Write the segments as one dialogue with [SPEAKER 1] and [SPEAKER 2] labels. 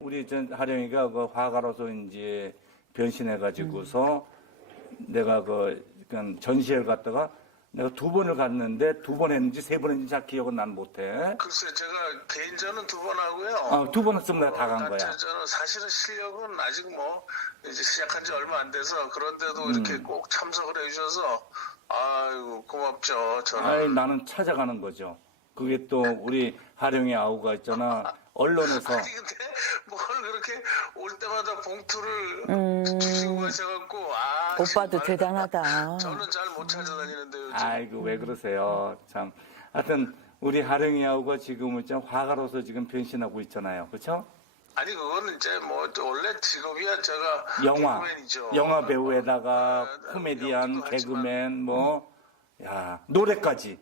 [SPEAKER 1] 우리 전 하령이가 그 화가로서 이제 변신해가지고서 내가 그러니까 전시회를 갔다가 내가 2번을 갔는데 2번 했는지 3번 했는지 잘 기억은 난 못해.
[SPEAKER 2] 글쎄, 제가 개인전은 2번 하고요.
[SPEAKER 1] 2번 했으면 내가 다 간 거야.
[SPEAKER 2] 단체전은 사실은 실력은 아직 뭐, 이제 시작한 지 얼마 안 돼서, 그런데도 이렇게 꼭 참석을 해주셔서, 아이고, 고맙죠, 저는.
[SPEAKER 1] 아이, 나는 찾아가는 거죠. 그게 또 우리 하령이 아우가 있잖아. 언론에서.
[SPEAKER 2] 아니, 근데 뭘 그렇게 올 때마다 봉투를 주시고 가셔갖고,
[SPEAKER 3] 오빠도
[SPEAKER 2] 정말
[SPEAKER 3] 대단하다.
[SPEAKER 2] 저는 잘 못 찾아다니는데, 요즘.
[SPEAKER 1] 아이고, 왜 그러세요. 참. 하여튼, 우리 하령이 아우가 지금은 좀 화가로서 지금 변신하고 있잖아요. 그쵸?
[SPEAKER 2] 아니, 그거는 이제 뭐, 원래 직업이야, 제가.
[SPEAKER 1] 영화,
[SPEAKER 2] 개그맨이죠.
[SPEAKER 1] 영화 배우에다가 코미디언,
[SPEAKER 2] 연기도 하지만
[SPEAKER 1] 개그맨, 뭐, 야, 노래까지.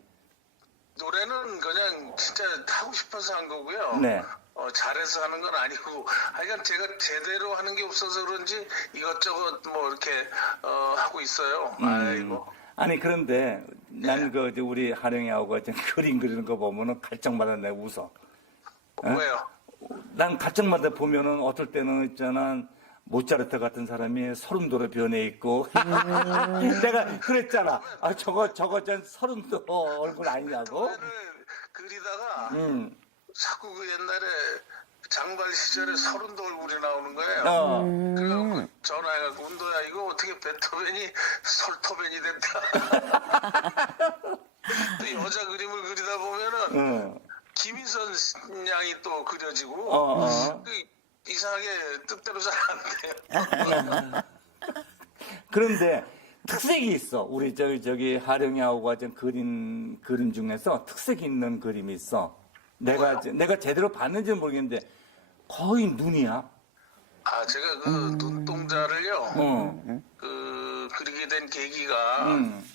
[SPEAKER 2] 노래는 그냥 진짜 하고 싶어서 한 거고요.
[SPEAKER 1] 네.
[SPEAKER 2] 잘해서 하는 건 아니고, 하여간 제가 제대로 하는 게 없어서 그런지 이것저것 뭐 이렇게, 하고 있어요. 아이고.
[SPEAKER 1] 아니, 그런데, 난 이제 우리 하령이 아우가 지금 그림 그리는 거 보면은 갈증마다 내가 웃어.
[SPEAKER 2] 왜요?
[SPEAKER 1] 난 갈증마다 보면은 어떨 때는 있잖아. 모차르트 같은 사람이 서른도로 변해 있고. 내가 그랬잖아. 저거 전 서른도 얼굴 아니냐고.
[SPEAKER 2] 노래를 그리다가 자꾸 그 옛날에 장발 시절에 서른도 얼굴이 나오는 거예요. 그래갖고 전화해갖고 운도야 이거 어떻게 베토벤이 솔토벤이 됐다. 또 여자 그림을 그리다 보면은 김희선 양이 또 그려지고 이상하게 뜻대로 잘 안 돼요.
[SPEAKER 1] 그런데 특색이 있어. 우리 저기 하령이 아우가 좀 그림 중에서 특색 있는 그림이 있어. 내가 제대로 봤는지는 모르겠는데 거의 눈이야.
[SPEAKER 2] 제가 그 눈동자를요. 그리게 된 계기가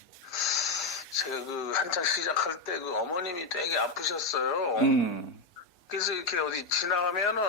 [SPEAKER 2] 제가 그 한창 시작할 때 그 어머님이 되게 아프셨어요. 그래서 이렇게 어디 지나가면은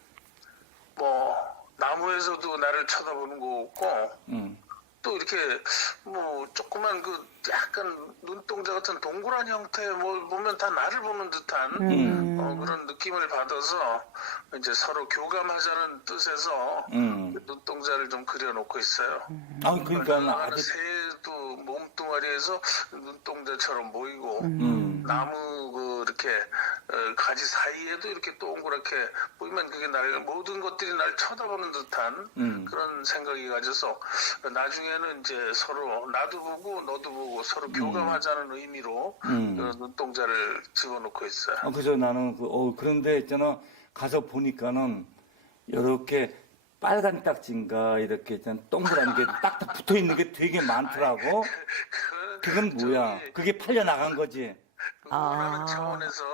[SPEAKER 2] 뭐 나무에서도 나를 쳐다보는 거 없고 또 이렇게 뭐 조그만 그 약간 눈동자 같은 동그란 형태 뭐 보면 다 나를 보는 듯한 그런 느낌을 받아서 이제 서로 교감하자는 뜻에서 눈동자를 좀 그려놓고 있어요.
[SPEAKER 1] 그러니까 아주
[SPEAKER 2] 새도 몸뚱아리에서 눈동자처럼 보이고 나무 그 이렇게 가지 사이에도 이렇게 동그랗게 보이면 그게 모든 것들이 날 쳐다보는 듯한 그런 생각이 가져서 나중에는 이제 서로 나도 보고 너도 보고 서로 교감하자는 의미로 그런 눈동자를 집어넣고 있어요.
[SPEAKER 1] 그래서 나는 그런데 있잖아 가서 보니까는 이렇게 빨간 딱지인가 이렇게 있잖아 동그란 게 딱딱 붙어 있는 게 되게 많더라고. 그건 뭐야? 그게 팔려 나간 거지.
[SPEAKER 2] 원하는 차원에서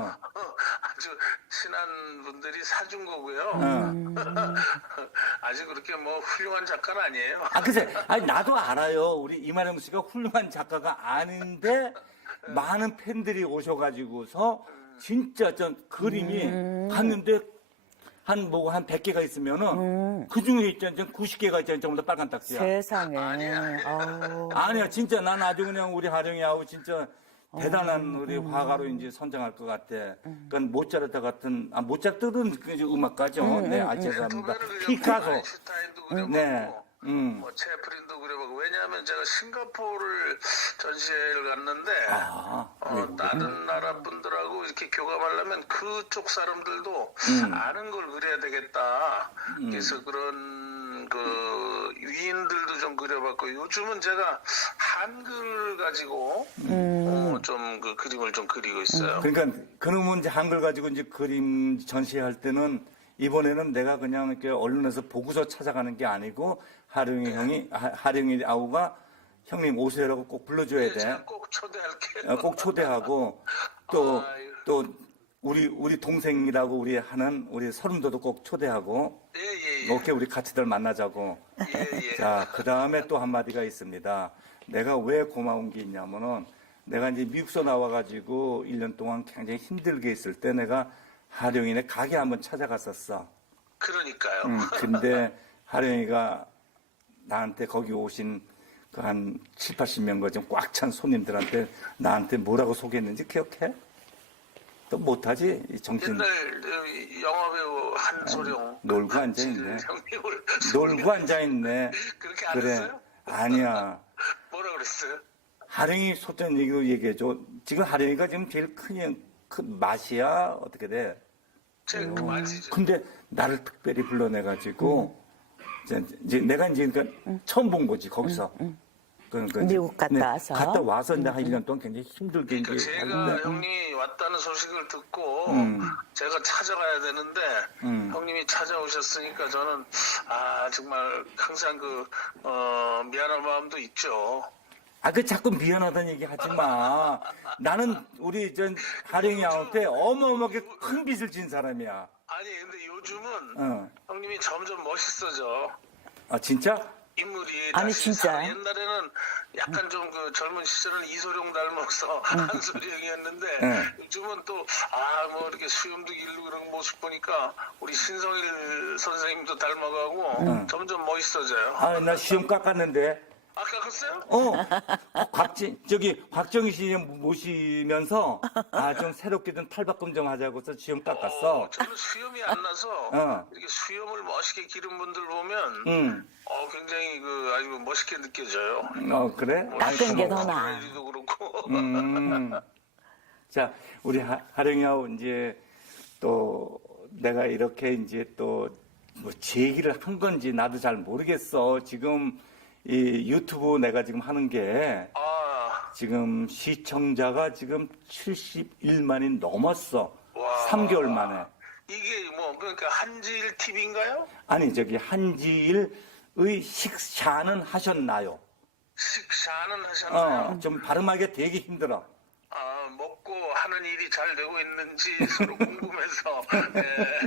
[SPEAKER 2] 아주 친한 분들이 사준 거고요. 아직 그렇게 뭐 훌륭한 작가는 아니에요.
[SPEAKER 1] 글쎄, 나도 알아요. 우리 이마령 씨가 훌륭한 작가가 아닌데 많은 팬들이 오셔가지고서 진짜 전 그림이 봤는데 한 100개가 있으면은 그 중에 있잖아 90개가 있잖아 전부 다 빨간 딱지야.
[SPEAKER 3] 세상에.
[SPEAKER 1] 아니야 진짜 난 아주 그냥 우리 하령이하고 진짜 대단한 우리 화가로 이제 선정할 것 같아. 그러니까 모차르트 같은 모차르트는 이제 음악가죠. 네, 죄송합니다. 피카소.
[SPEAKER 2] 슈타인도 그려보고
[SPEAKER 1] 네.
[SPEAKER 2] 뭐 체프린도 그려보고 왜냐하면 제가 싱가포르를 전시회를 갔는데 다른 나라 분들하고 이렇게 교감하려면 그쪽 사람들도 아는 걸 그려야 되겠다. 그래서 그런 그 위인들도 좀 그려봤고 요즘은 제가 한글 가지고 좀 그 그림을 좀 그리고 있어요.
[SPEAKER 1] 그러니까 그놈은 이제 한글 가지고 이제 그림 전시할 때는 이번에는 내가 그냥 이렇게 언론에서 보고서 찾아가는 게 아니고 하령이 아우가 형님 오세요라고 꼭 불러줘야 돼.
[SPEAKER 2] 제가 꼭 초대할게요.
[SPEAKER 1] 꼭 초대하고 또 우리 동생이라고 우리 하는 우리 서른도도 꼭 초대하고.
[SPEAKER 2] 예.
[SPEAKER 1] 오케이 우리 같이들 만나자고.
[SPEAKER 2] 예.
[SPEAKER 1] 자, 그 다음에 또 한마디가 있습니다. 내가 왜 고마운 게 있냐면은 내가 이제 미국서 나와가지고 1년 동안 굉장히 힘들게 있을 때 내가 하령이네 가게 한번 찾아갔었어.
[SPEAKER 2] 그러니까요.
[SPEAKER 1] 근데 하령이가 나한테 거기 오신 그 한 70, 80명 좀 꽉 찬 손님들한테 나한테 뭐라고 소개했는지 기억해? 또 못하지 정신.
[SPEAKER 2] 옛날 영화배우 한소룡
[SPEAKER 1] 놀고 앉아있네.
[SPEAKER 2] 형님을
[SPEAKER 1] 놀고 앉아있네.
[SPEAKER 2] 그렇게 안
[SPEAKER 1] 그래.
[SPEAKER 2] 했어요?
[SPEAKER 1] 아니야.
[SPEAKER 2] 뭐라 그랬어요?
[SPEAKER 1] 하령이 소전 얘기로 얘기해줘. 지금 하령이가 지금 제일 큰 맛이야? 어떻게 돼?
[SPEAKER 2] 제가 그 맞이죠.
[SPEAKER 1] 근데 나를 특별히 불러내가지고, 이제 내가 이제 그러니까 처음 본 거지, 거기서. 그러니까
[SPEAKER 3] 미국 갔다
[SPEAKER 1] 네,
[SPEAKER 3] 와서.
[SPEAKER 1] 갔다 와서 이제 한 1년 동안 굉장히 힘들게
[SPEAKER 2] 그러니까
[SPEAKER 1] 이제
[SPEAKER 2] 제가
[SPEAKER 1] 하는데,
[SPEAKER 2] 형님이 왔다는 소식을 듣고 제가 찾아가야 되는데 형님이 찾아오셨으니까 저는 정말 항상 미안한 마음도 있죠.
[SPEAKER 1] 그 자꾸 미안하다는 얘기 하지 마. 나는 우리 하령이한테 어마어마하게 큰 빚을 진 사람이야.
[SPEAKER 2] 아니 근데 요즘은 형님이 점점 멋있어져.
[SPEAKER 1] 아, 진짜?
[SPEAKER 2] 인물이
[SPEAKER 3] 아니,
[SPEAKER 2] 다시
[SPEAKER 3] 진짜.
[SPEAKER 2] 살아. 옛날에는 약간 좀 젊은 시절은 이소룡 닮아서 한소룡이었는데 요즘은 또 뭐 이렇게 수염도 길고 그런 모습 보니까 우리 신성일 선생님도 닮아가고 점점 멋있어져요.
[SPEAKER 1] 나 시험 깎았는데.
[SPEAKER 2] 깎았어요?
[SPEAKER 1] 곽정희 씨 모시면서, 좀 새롭게 좀 탈바꿈 좀 하자고서 시험 깎았어.
[SPEAKER 2] 저는 수염이 안 나서 이렇게 수염을 멋있게 기른 분들 보면 굉장히 아주 멋있게 느껴져요.
[SPEAKER 1] 그래?
[SPEAKER 3] 깎은 게 더 나아.
[SPEAKER 2] 도 그렇고.
[SPEAKER 1] 자, 우리 하령이하고 이제 또 내가 이렇게 이제 또 뭐 제 얘기를 한 건지 나도 잘 모르겠어. 지금 이 유튜브 내가 지금 하는 게 지금 시청자가 지금 71만이 넘었어.
[SPEAKER 2] 와.
[SPEAKER 1] 3개월 만에.
[SPEAKER 2] 이게 그러니까 한지일 TV인가요?
[SPEAKER 1] 아니, 한지일의 식사는 하셨나요?
[SPEAKER 2] 식사는 하셨나요?
[SPEAKER 1] 좀 발음하기 되게 힘들어.
[SPEAKER 2] 먹고 하는 일이 잘 되고 있는지 서로 궁금해서. 네.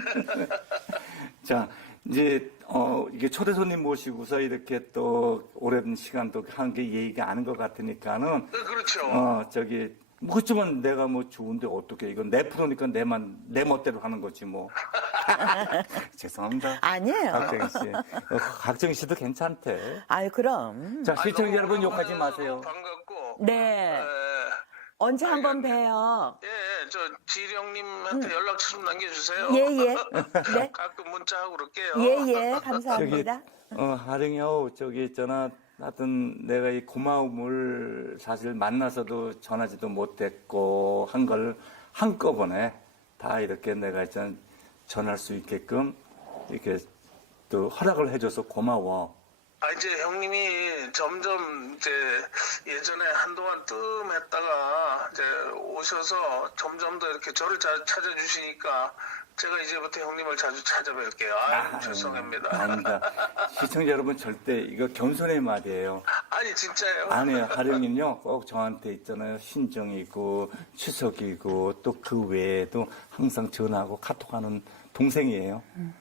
[SPEAKER 1] 자, 이제, 이게 초대 손님 모시고서 이렇게 또 오랜 시간 또 하는 게 예의가 아닌 것 같으니까는.
[SPEAKER 2] 네, 그렇죠.
[SPEAKER 1] 뭐 그렇지만 내가 뭐 좋은데 어떻게, 이건 내 프로니까 내 멋대로 하는 거지 뭐. 죄송합니다.
[SPEAKER 3] 아니에요.
[SPEAKER 1] 박정희 씨. 박정희 씨도 괜찮대.
[SPEAKER 3] 아유, 그럼.
[SPEAKER 1] 자, 시청자
[SPEAKER 2] 너무
[SPEAKER 1] 여러분 욕하지 마세요.
[SPEAKER 2] 반갑고.
[SPEAKER 3] 네. 언제 한번 봬요.
[SPEAKER 2] 저 지령님한테 연락처 좀 남겨주세요.
[SPEAKER 3] 예, 예. 네.
[SPEAKER 2] 가끔 문자하고 그럴게요.
[SPEAKER 3] 예, 예. 감사합니다.
[SPEAKER 1] 하령이하고 있잖아. 하여튼 내가 이 고마움을 사실 만나서도 전하지도 못했고 한 걸 한꺼번에 다 이렇게 내가 있잖아 전할 수 있게끔 이렇게 또 허락을 해줘서 고마워.
[SPEAKER 2] 이제 형님이 점점 이제 예전에 한동안 뜸했다가 이제 오셔서 점점 더 이렇게 저를 찾아주시니까 제가 이제부터 형님을 자주 찾아뵐게요. 죄송합니다.
[SPEAKER 1] 아닙니다. 시청자 여러분 절대 이거 겸손의 말이에요.
[SPEAKER 2] 아니 진짜요?
[SPEAKER 1] 아니에요. 하령이는요 꼭 저한테 있잖아요. 신정이고 추석이고 또 그 외에도 항상 전화하고 카톡하는 동생이에요.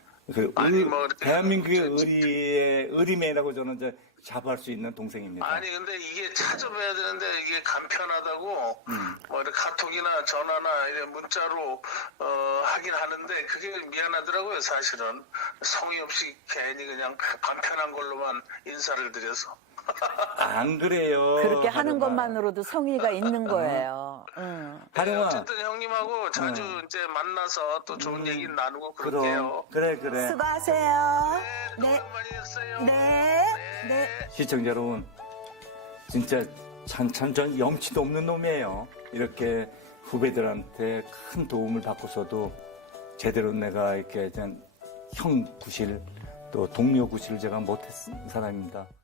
[SPEAKER 1] 대한민국의 의리매라고 저는 이제 자부할 수 있는 동생입니다.
[SPEAKER 2] 아니 근데 이게 찾아봐야 되는데 이게 간편하다고 이렇게 카톡이나 전화나 이런 문자로 하긴 하는데 그게 미안하더라고요. 사실은 성의 없이 괜히 그냥 간편한 걸로만 인사를 드려서.
[SPEAKER 1] 안 그래요.
[SPEAKER 3] 그렇게 하는
[SPEAKER 1] 하령아.
[SPEAKER 3] 것만으로도 성의가 있는 거예요.
[SPEAKER 1] 하령아.
[SPEAKER 2] 어쨌든 형님하고 자주 이제 만나서 또 좋은 얘기 나누고 그럴게요.
[SPEAKER 1] 그래.
[SPEAKER 3] 수고하세요.
[SPEAKER 2] 네,
[SPEAKER 3] 네.
[SPEAKER 2] 너무 많이 했어요.
[SPEAKER 3] 네. 네.
[SPEAKER 1] 시청자 여러분, 진짜 참 염치도 없는 놈이에요. 이렇게 후배들한테 큰 도움을 받고서도 제대로 내가 이렇게 형 구실 또 동료 구실을 제가 못했은 사람입니다.